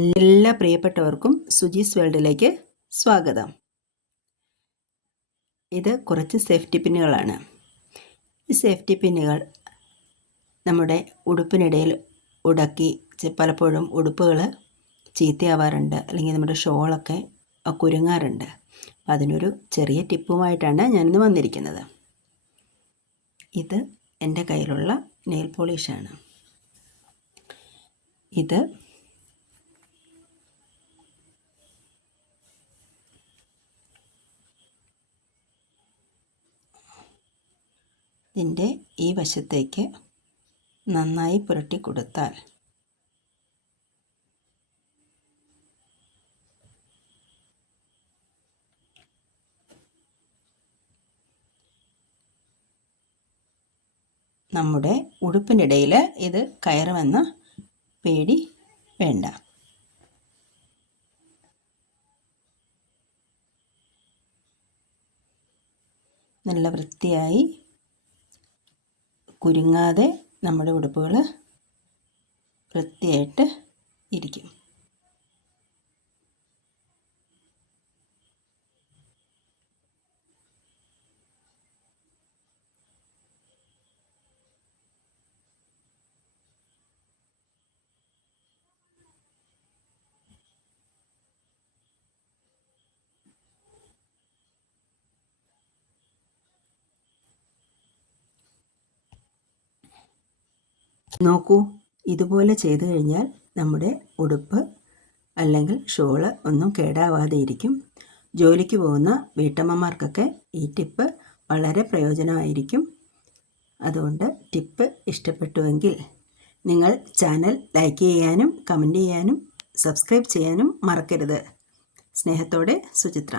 എല്ലാ പ്രിയപ്പെട്ടവർക്കും സുജീസ് വേൾഡിലേക്ക് സ്വാഗതം. ഇത് കുറച്ച് സേഫ്റ്റി പിന്നുകളാണ്. ഈ സേഫ്റ്റി പിന്നുകൾ നമ്മുടെ ഉടുപ്പിനിടയിൽ ഉടക്കി പലപ്പോഴും ഉടുപ്പുകൾ ചീത്തയാവാറുണ്ട്. അല്ലെങ്കിൽ നമ്മുടെ ഷോളൊക്കെ കുരുങ്ങാറുണ്ട്. അതിനൊരു ചെറിയ ടിപ്പുമായിട്ടാണ് ഞാനിന്ന് വന്നിരിക്കുന്നത്. ഇത് എന്റെ കയ്യിലുള്ള നെയിൽ പോളിഷാണ്. ഇത് ഇതിന്റെ ഈ വശത്തേക്ക് നന്നായി പുരട്ടി കൊടുത്താൽ. നമ്മുടെ ഉടുപ്പിനിടയിൽ ഇത് കയറുമെന്ന പേടി വേണ്ട. നല്ല വൃത്തിയായി കുരുങ്ങാതെ നമ്മുടെ ഉടുപ്പുകൾ വൃത്തിയായിട്ട് ഇരിക്കും. നോക്കൂ. ഇതുപോലെ ചെയ്തു കഴിഞ്ഞാൽ നമ്മുടെ ഉടുപ്പ് അല്ലെങ്കിൽ ഷോൾ ഒന്നും കേടാവാതെ ഇരിക്കും ജോലിക്ക് പോകുന്ന വീട്ടമ്മമാർക്കൊക്കെ ഈ ടിപ്പ് വളരെ പ്രയോജനമായിരിക്കും. അതുകൊണ്ട് ടിപ്പ് ഇഷ്ടപ്പെട്ടുവെങ്കിൽ നിങ്ങൾ ചാനൽ ലൈക്ക് ചെയ്യാനും കമന്റ് ചെയ്യാനും സബ്സ്ക്രൈബ് ചെയ്യാനും മറക്കരുത്. സ്നേഹത്തോടെ സുചിത്ര.